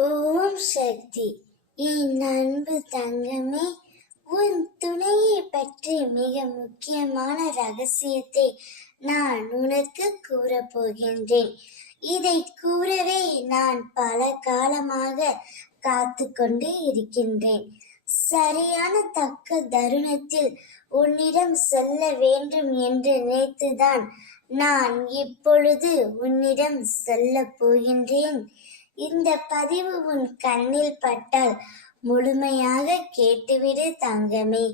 ஓம் சக்தி. என் அன்பு தங்கமே, உன் துணையை பற்றி மிக முக்கியமான ரகசியத்தை நான் உனக்கு கூறப்போகின்றேன். இதை கூறவே நான் பல காலமாக காத்து கொண்டு இருக்கின்றேன். சரியான தக்க தருணத்தில் உன்னிடம் சொல்ல வேண்டும் என்று நினைத்துதான் நான் இப்பொழுது உன்னிடம் சொல்லப் போகின்றேன். இந்த பதிவு உன் கண்ணில் பட்டால் முழுமையாக கேட்டுவிடு தங்கமே.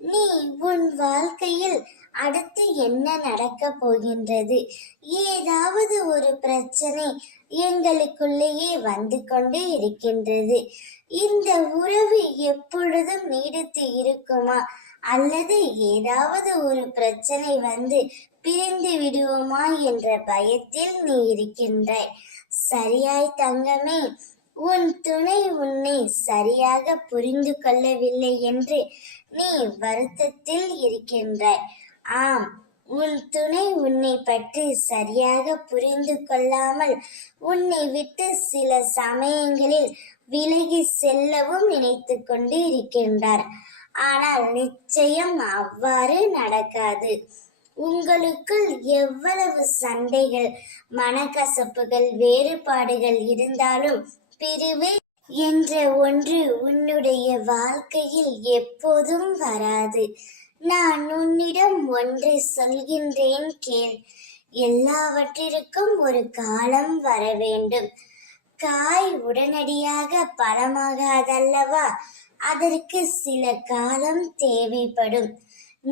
நீ உன் வாழ்க்கையில் அடுத்து என்ன நடக்கப் போகின்றது? ஏதாவது ஒரு பிரச்சனை எங்களுக்குள்ளேயே வந்து கொண்டு இருக்கின்றது. இந்த உறவு எப்பொழுதும் நீடித்து இருக்குமா, அல்லது ஏதாவது ஒரு பிரச்சனை வந்து பிரிந்து விடுவோமா என்ற பயத்தில் நீ இருக்கின்றாய். சரியாய் தங்கமே, உன் துணை உன்னை சரியாக புரிந்து கொள்ளவில்லை என்று நீ வருத்தத்தில் இருக்கின்றாய். ஆம், உன் துணை உன்னை பற்றி சரியாக புரிந்து கொள்ளாமல் உன்னை விட்டு சில சமயங்களில் விலகி செல்லவும் நினைத்து கொண்டு இருக்கின்றார். ஆனால் நிச்சயம் அவ்வாறு நடக்காது. உங்களுக்குள் எவ்வளவு சண்டைகள், மனக்கசப்புகள், வேறுபாடுகள் இருந்தாலும் பிரிவு என்ற ஒன்று உன்னுடைய வாழ்க்கையில் எப்போதும் வராது. நான் உன்னிடம் ஒன்றை சொல்கின்றேன், கேள். எல்லாவற்றிற்கும் ஒரு காலம் வர வேண்டும். காய் உடனடியாக பழமாகாதல்லவா? அதற்கு சில காலம் தேவைப்படும்.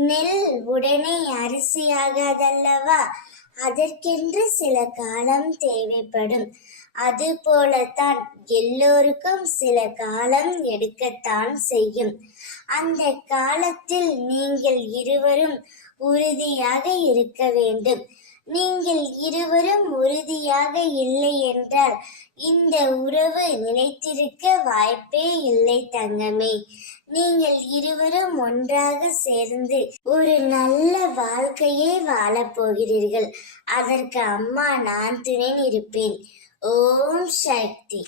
நெல் உடனே அரிசியாகாதல்லவா? அதற்கென்று சில காலம் தேவைப்படும். அது போலத்தான் எல்லோருக்கும் சில காலம் எடுக்கத்தான் செய்யும். அந்த காலத்தில் நீங்கள் இருவரும் உறுதியாக இருக்க வேண்டும். நீங்கள் இருவரும் உறுதியாக இல்லை என்றால் இந்த உறவு நிலைத்திருக்க வாய்ப்பே இல்லை தங்கமே. நீங்கள் இருவரும் ஒன்றாக சேர்ந்து ஒரு நல்ல வாழ்க்கையை வாழப் போகிறீர்கள். அதற்கு அம்மா நான் துணை இருப்பேன். ஓம் சக்தி.